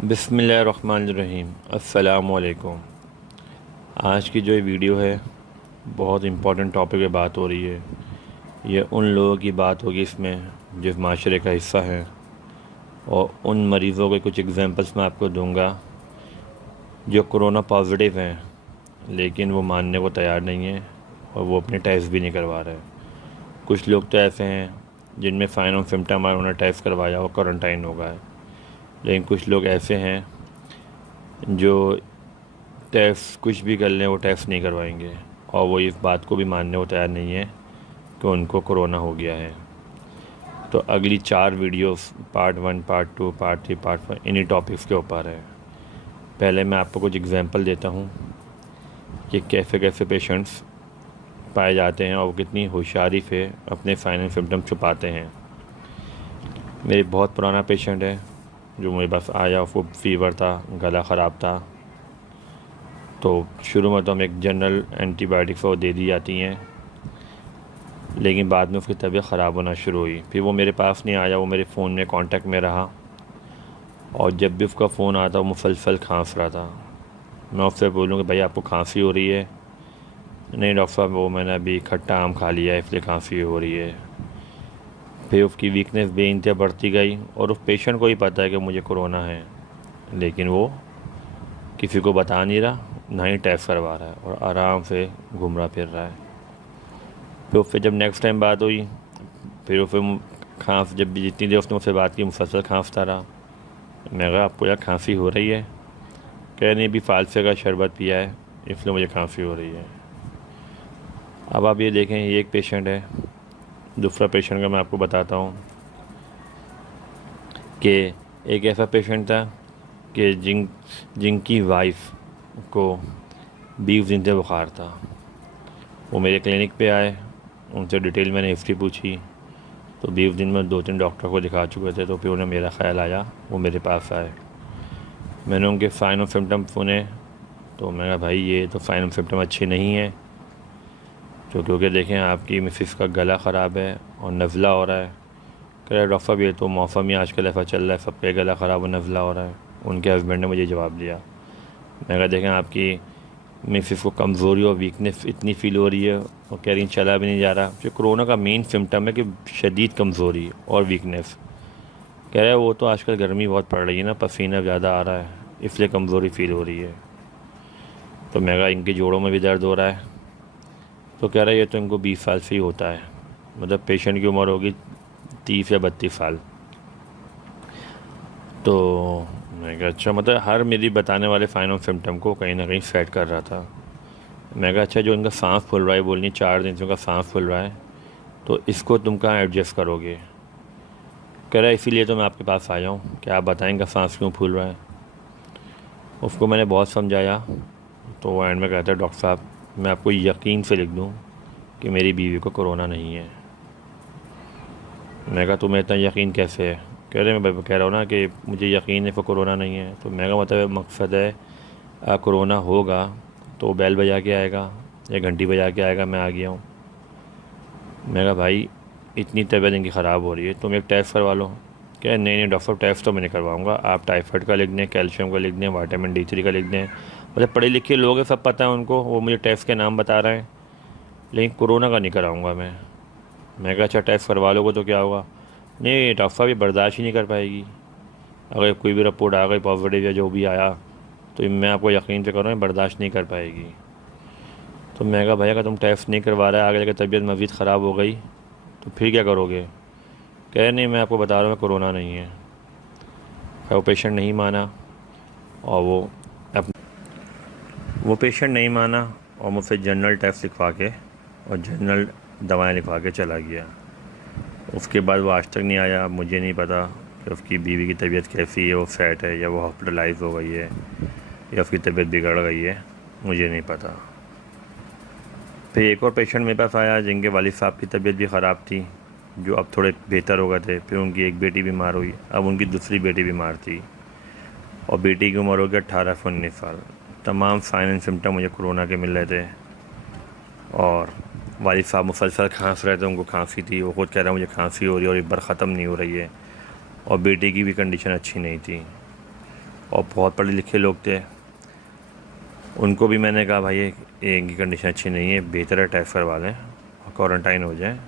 बिस्मिल्लाहिर्रहमानिर्रहीम। अस्सलामुअलैकुम। आज की जो ये वीडियो है बहुत इम्पोर्टेंट टॉपिक पे बात हो रही है। ये उन लोगों की बात होगी इसमें जो माशरे का हिस्सा हैं, और उन मरीज़ों के कुछ एग्जांपल्स मैं आपको दूंगा जो कोरोना पॉजिटिव हैं लेकिन वो मानने को तैयार नहीं हैं और वो अपने टेस्ट भी नहीं करवा रहे। कुछ लोग तो ऐसे हैं जिनमें साइन और सिम्टम आए, उन्होंने टेस्ट करवाया और क्वारंटाइन हो गए। लेकिन कुछ लोग ऐसे हैं जो टेस्ट कुछ भी कर लें वो टेस्ट नहीं करवाएंगे, और वो इस बात को भी मानने को तैयार नहीं है कि उनको कोरोना हो गया है। तो अगली 4 videos part 1, part 2, part 3, part 4 इन्हीं टॉपिक्स के ऊपर है। पहले मैं आपको कुछ एग्जांपल देता हूँ कि कैसे कैसे पेशेंट्स पाए जाते हैं और वो कितनी होशियारी से अपने साइन एंड सिम्टम छुपाते हैं। मेरे बहुत पुराना पेशेंट है जो मेरे पास आया, उसको फीवर था, गला ख़राब था। तो शुरू में तो हम एक जनरल एंटीबायोटिक्स वो दे दी जाती हैं, लेकिन बाद में उसकी तबीयत ख़राब होना शुरू हुई। फिर वो मेरे पास नहीं आया, वो मेरे फ़ोन में कांटेक्ट में रहा, और जब भी उसका फ़ोन आता वो मुसलसल खांस रहा था। मैं उससे बोलूँ कि भाई आपको खांसी हो रही है? नहीं डॉक्टर साहब, वो मैंने अभी खट्टा आम खा लिया है इसलिए खांसी हो रही है। फिर उसकी वीकनेस बेइंतहा बढ़ती गई, और उस पेशेंट को ही पता है कि मुझे कोरोना है, लेकिन वो किसी को बता नहीं रहा, ना ही टेस्ट करवा रहा है, और आराम से घूम रहा फिर रहा है। फिर उससे जब नेक्स्ट टाइम बात हुई, फिर फिर खांस, जब भी जितनी देर उसने मुझसे बात की मुसलसल खांसता रहा। मैं कहा आपको यार खांसी हो रही है? कह नहीं, भी फालसे का शरबत पिया है इसलिए मुझे खांसी हो रही है। अब आप ये देखें, ये एक पेशेंट है। दूसरा पेशेंट का मैं आपको बताता हूँ कि एक ऐसा पेशेंट था कि जिनकी वाइफ को 20 दिन से बुखार था। वो मेरे क्लिनिक पे आए, उनसे डिटेल मैंने हिस्ट्री पूछी, तो 20 दिन में 2-3 डॉक्टर को दिखा चुके थे। तो फिर उन्हें मेरा ख्याल आया, वो मेरे पास आए। मैंने उनके साइन और सिम्टम सुने, तो मैं कहा भाई ये तो साइन और सिम्टम अच्छे नहीं हैं। तो क्योंकि देखें आपकी मिसेस का गला ख़राब है और नज़ला हो रहा है। कह रहे डॉक्टर साहब ये तो मौसम ही आजकल ऐसा चल रहा है, सबके गला ख़राब और नज़ला हो रहा है। उनके हस्बैंड ने मुझे जवाब दिया। मैं कहा देखें आपकी मिसेस को कमज़ोरी और वीकनेस इतनी फ़ील हो रही है और कह रही चला भी नहीं जा रहा। जो कोरोना का मेन सिम्टम है कि शदीद कमज़ोरी और वीकनेस। कह रहे हैं वो तो आजकल गर्मी बहुत पड़ रही है ना, पसीना ज़्यादा आ रहा है इसलिए कमज़ोरी फ़ील हो रही है। तो मैं कहा इनके जोड़ों में भी दर्द हो रहा है? तो कह रहा है ये तो इनको 20 साल से ही होता है। मतलब पेशेंट की उम्र होगी 30 या 32 साल। तो मैं कहा अच्छा, मतलब हर मेरी बताने वाले साइन और सिम्टम को कहीं ना कहीं सेट कर रहा था। मैं कहा अच्छा, जो इनका सांस फूल रहा है, बोलनी 4 दिन से उनका सांस फूल रहा है, तो इसको तुम कहाँ एडजस्ट करोगे? कह रहा है इसीलिए तो मैं आपके पास आया हूँ कि आप बताएं इनका सांस क्यों फूल रहा है। उसको मैंने बहुत समझाया, तो वो एंड में कहता है डॉक्टर साहब मैं आपको यकीन से लिख दूँ कि मेरी बीवी को कोरोना नहीं है। मैं कहा तुम्हें इतना यकीन कैसे है? कह रहे मैं कह रहा हूँ ना कि मुझे यकीन है कि कोरोना नहीं है। तो मैं कहा मतलब मकसद है कोरोना होगा तो बेल बजा के आएगा या घंटी बजा के आएगा मैं आ गया हूँ। मैं कहा भाई इतनी तबीयत इनकी ख़राब हो रही है, तुम एक टेस्ट करवा लो। क्या नहीं नहीं डॉक्टर टेस्ट तो मैं नहीं करवाऊँगा, आप टाइफाइड का लिख दें, कैल्शियम का लिख दें, विटामिन D3 का लिख दें। मतलब पढ़े लिखे लोग हैं, सब पता है उनको, वो मुझे टेस्ट के नाम बता रहे हैं, लेकिन कोरोना का नहीं कराऊँगा मैं कहा अच्छा टेस्ट करवा लोगे तो क्या होगा? नहीं डॉक्टर साहब ये बर्दाश्त ही नहीं कर पाएगी, अगर कोई भी रिपोर्ट आ गई पॉजिटिव या जो भी आया तो मैं आपको यकीन से कर रहा हूँ बर्दाश्त नहीं कर पाएगी। तो मैं कहा भाई अगर तुम टेस्ट नहीं करवा रहा है, आगे जाकर तबीयत मज़ीद ख़राब हो गई तो फिर क्या करोगे? कह नहीं मैं आपको बता रहा हूँ मैं कोरोना नहीं है। वो पेशेंट नहीं माना, और वो पेशेंट नहीं माना और मुझसे जनरल टेस्ट लिखवा के और जनरल दवाएं लिखवा के चला गया। उसके बाद वो आज तक नहीं आया। मुझे नहीं पता कि उसकी बीवी की तबीयत कैसी है, वो सेट है या वो हॉस्पिटलाइज हो गई है या उसकी तबीयत बिगड़ गई है, मुझे नहीं पता। फिर एक और पेशेंट मेरे पास आया जिनके वालिद साहब की तबीयत भी ख़राब थी, जो अब थोड़े बेहतर हो गए थे। फिर उनकी एक बेटी बीमार हुई, अब उनकी दूसरी बेटी बीमार थी, और बेटी की उम्र हो गई 18 से 19 साल। तमाम साइन एंड सिम्टम मुझे कोरोना के मिल रहे थे, और वालिद साहब मुसलसल खांस रहे थे, उनको खांसी थी, वो खुद कह रहे हैं मुझे खांसी हो रही है और एक बार ख़त्म नहीं हो रही है, और बेटी की भी कंडीशन अच्छी नहीं थी। और बहुत पढ़े लिखे लोग थे। उनको भी मैंने कहा भाई इनकी कंडीशन अच्छी नहीं है, बेहतर है टेस्ट करवा लें और क्वारंटाइन हो जाए।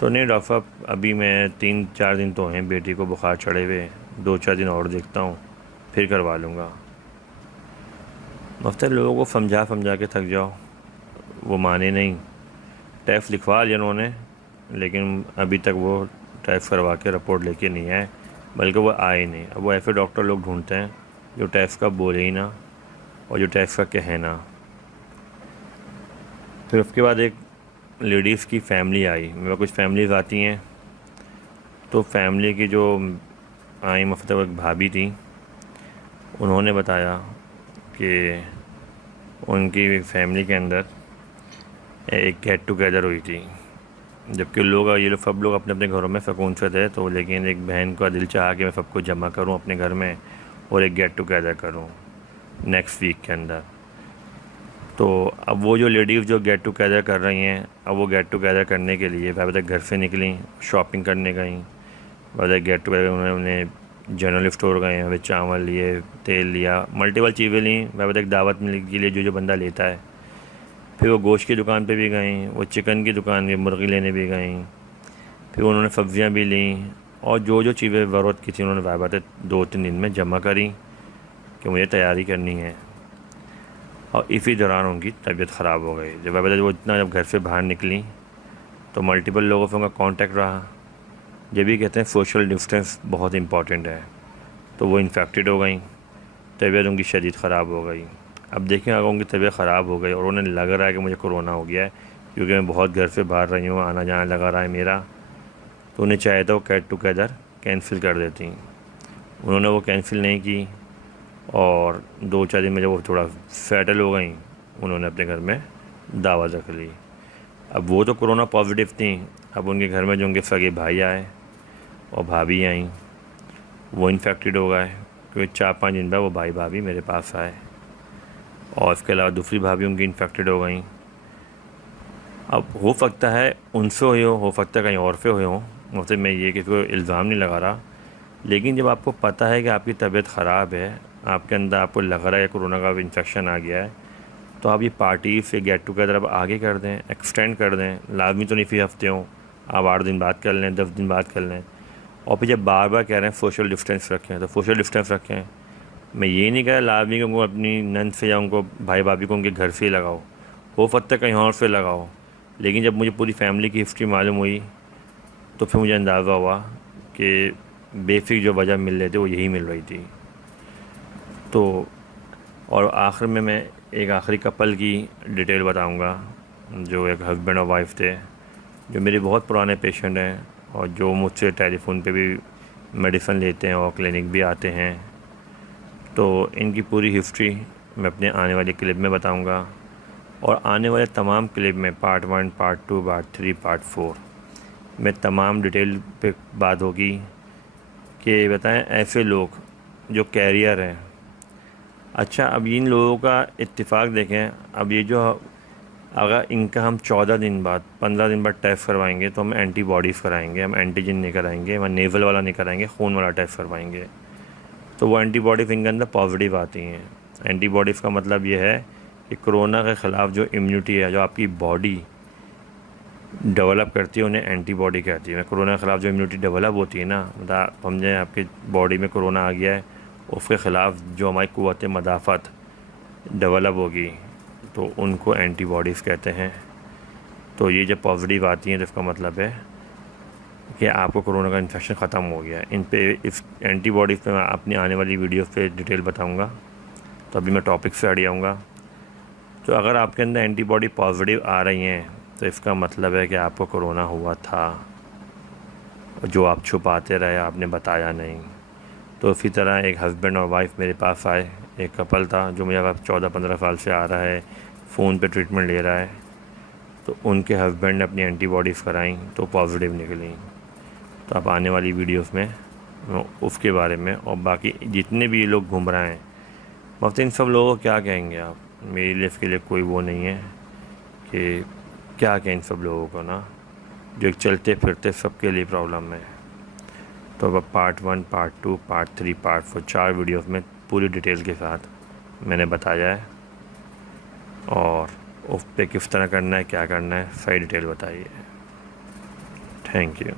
तो नहीं डॉक्टर साहब, अभी मैं 3-4 दिन तो हैं बेटी को बुखार चढ़े हुए, 2-4 दिन और देखता हूँ फिर करवा लूँगा। मफ्तर लोगों को समझा समझा के थक जाओ, वो माने नहीं। टेस्ट लिखवा लिया उन्होंने, लेकिन अभी तक वो टेस्ट करवा के रिपोर्ट लेके नहीं आए, बल्कि वो आए नहीं। अब वो ऐसे डॉक्टर लोग ढूंढते हैं जो टेस्ट का बोले ही ना और जो टेस्ट का कहे ना। फिर उसके बाद एक लेडीज़ की फ़ैमिली आई, मेरे कुछ फैमिलीज़ आती हैं, तो फैमिली की जो आई मतलब एक भाभी थी, उन्होंने बताया कि उनकी फैमिली के अंदर एक गेट टुगेदर हुई थी। जबकि ये लोग सब लोग अपने अपने घरों में सुकून से थे, तो लेकिन एक बहन का दिल चाहा कि मैं सबको जमा करूं अपने घर में और एक गेट टुगेदर करूं नेक्स्ट वीक के अंदर। तो अब वो जो लेडीज़ जो गेट टुगेदर कर रही हैं, अब वो गेट टुगेदर करने के लिए वह घर से निकली, शॉपिंग करने गई। वह गेट टुगेदर उन्होंने जनरल स्टोर गए, वह चावल लिए, तेल लिया, मल्टीपल चीज़ें ली। वह दावत मिलने के लिए जो बंदा लेता है। फिर वो गोश्त की दुकान पे भी गई, वो चिकन की दुकान में मुर्गी लेने भी गई। फिर उन्होंने सब्ज़ियाँ भी लीं और जो चीज़ें ज़रूरत की थी उन्होंने बात 2-3 दिन में जमा करी कि मुझे तैयारी करनी है। और इसी दौरान उनकी तबीयत ख़राब हो गई। जब वो इतना जब घर से बाहर निकली तो मल्टीपल लोगों से उनका कांटेक्ट रहा। जब भी कहते हैं सोशल डिस्टेंस बहुत इंपॉर्टेंट है, तो वो इन्फेक्टेड हो गई, तबीयत उनकी शदीद ख़राब हो गई। अब देखें अगर उनकी तबीयत ख़राब हो गई और उन्हें लग रहा है कि मुझे कोरोना हो गया है, क्योंकि मैं बहुत घर से बाहर रही हूँ, आना जाना लगा रहा है मेरा, तो उन्हें चाहे तो गेट टुगेदर कैंसिल कर देती। उन्होंने वो कैंसिल नहीं की और 2-4 दिन में जब वो थोड़ा सेटल हो गई, उन्होंने अपने घर में दावत रख ली। अब वो तो कोरोना पॉजिटिव थी। अब उनके घर में जो उनके सगे भाई आए और भाभी आई, वो इन्फेक्टेड हो गए, क्योंकि 4-5 दिन बाद वो भाई भाभी मेरे पास आए। और इसके अलावा दूसरी भाभी उनकी इन्फेक्टेड हो गई। अब हो सकता है उनसे हो सकता है कहीं और से हो। मतलब मैं ये किसी को इल्ज़ाम नहीं लगा रहा, लेकिन जब आपको पता है कि आपकी तबीयत ख़राब है, आपके अंदर आपको लग रहा है कोरोना का इन्फेक्शन आ गया है, तो आप ये पार्टी से गेट टुगेदर अब आगे कर दें, एक्सटेंड कर दें। लाजमी तो नहीं फी हफ्ते हों, आप 8 दिन बाद कर लें, 10 दिन बाद कर लें। और फिर जब बार बार कह रहे हैं सोशल डिस्टेंस रखें, तो सोशल डिस्टेंस रखें। मैं ये नहीं कह रहा लाजमी कि उनको अपनी नंद से या उनको भाई भाभी को उनके घर से ही लगाओ, हो सकता है कहीं और से लगाओ। लेकिन जब मुझे पूरी फैमिली की हिस्ट्री मालूम हुई, तो फिर मुझे अंदाज़ा हुआ कि बेसिक जो वजह मिल रहे थे वो यही मिल रही थी। तो और आखिर में मैं एक आखिरी कपल की डिटेल बताऊंगा, जो एक हस्बैंड और वाइफ थे, जो मेरे बहुत पुराने पेशेंट हैं और जो मुझसे टेलीफोन पे भी मेडिसिन लेते हैं और क्लिनिक भी आते हैं। तो इनकी पूरी हिस्ट्री मैं अपने आने वाले क्लिप में बताऊंगा, और आने वाले तमाम क्लिप में पार्ट 1, पार्ट 2, पार्ट 3, पार्ट 4 में तमाम डिटेल पे बात होगी कि बताएं ऐसे लोग जो कैरियर हैं। अच्छा, अब इन लोगों का इत्तेफाक देखें, अब ये जो अगर इनका हम 14 दिन बाद 15 दिन बाद टेस्ट करवाएंगे तो हम एंटीबॉडीज़ कराएंगे, हम एंटीजन नहीं कराएंगे, हम नेज़ल वाला नहीं कराएंगे, खून वाला टेस्ट करवाएंगे। तो वो एंटीबॉडीज़ इनके अंदर पॉजिटिव आती हैं। एंटीबॉडीज़ का मतलब ये है कि कोरोना के ख़िलाफ़ जो इम्यूनिटी है, जो आपकी बॉडी डेवलप करती है, उन्हें एंटीबॉडी कहती है। कोरोना के ख़िलाफ़ जो इम्यूनिटी डेवलप होती है ना, मतलब समझें आपकी बॉडी में कोरोना आ गया है, उसके ख़िलाफ़ जो हमारी क़ुव्वत मदाफ़त डेवलप होगी, तो उनको एंटीबॉडीज़ कहते हैं। तो ये जब पॉजिटिव आती हैं तो इसका मतलब है कि आपको कोरोना का इन्फेक्शन ख़त्म हो गया है। इन पे इस एंटीबॉडीज़ पे मैं अपनी आने वाली वीडियो पे डिटेल बताऊंगा। तो अभी मैं टॉपिक से हट जाऊँगा। तो अगर आपके अंदर एंटीबॉडी पॉजिटिव आ रही हैं, तो इसका मतलब है कि आपको कोरोना हुआ था, जो आप छुपाते रहे, आपने बताया नहीं। तो इसी तरह एक हस्बैंड और वाइफ मेरे पास आए, एक कपल था जो मुझे अब 14-15 साल से आ रहा है, फ़ोन पे ट्रीटमेंट ले रहा है। तो उनके हस्बैंड ने अपनी एंटीबॉडीज़ कराई तो पॉजिटिव निकली। तो आप आने वाली वीडियोस में उसके बारे में और बाकी जितने भी ये लोग घूम रहे हैं, मतलब इन सब लोगों को क्या कहेंगे आप। मेरी लाइफ के लिए कोई वो नहीं है कि क्या कहें इन सब लोगों को ना, जो चलते फिरते सबके लिए प्रॉब्लम है। तो अब part 1, part 2, part 3, part 4, 4 videos में पूरी डिटेल के साथ मैंने बताया है, और उस पे किस तरह करना है, क्या करना है, सही डिटेल बताई है। Thank you.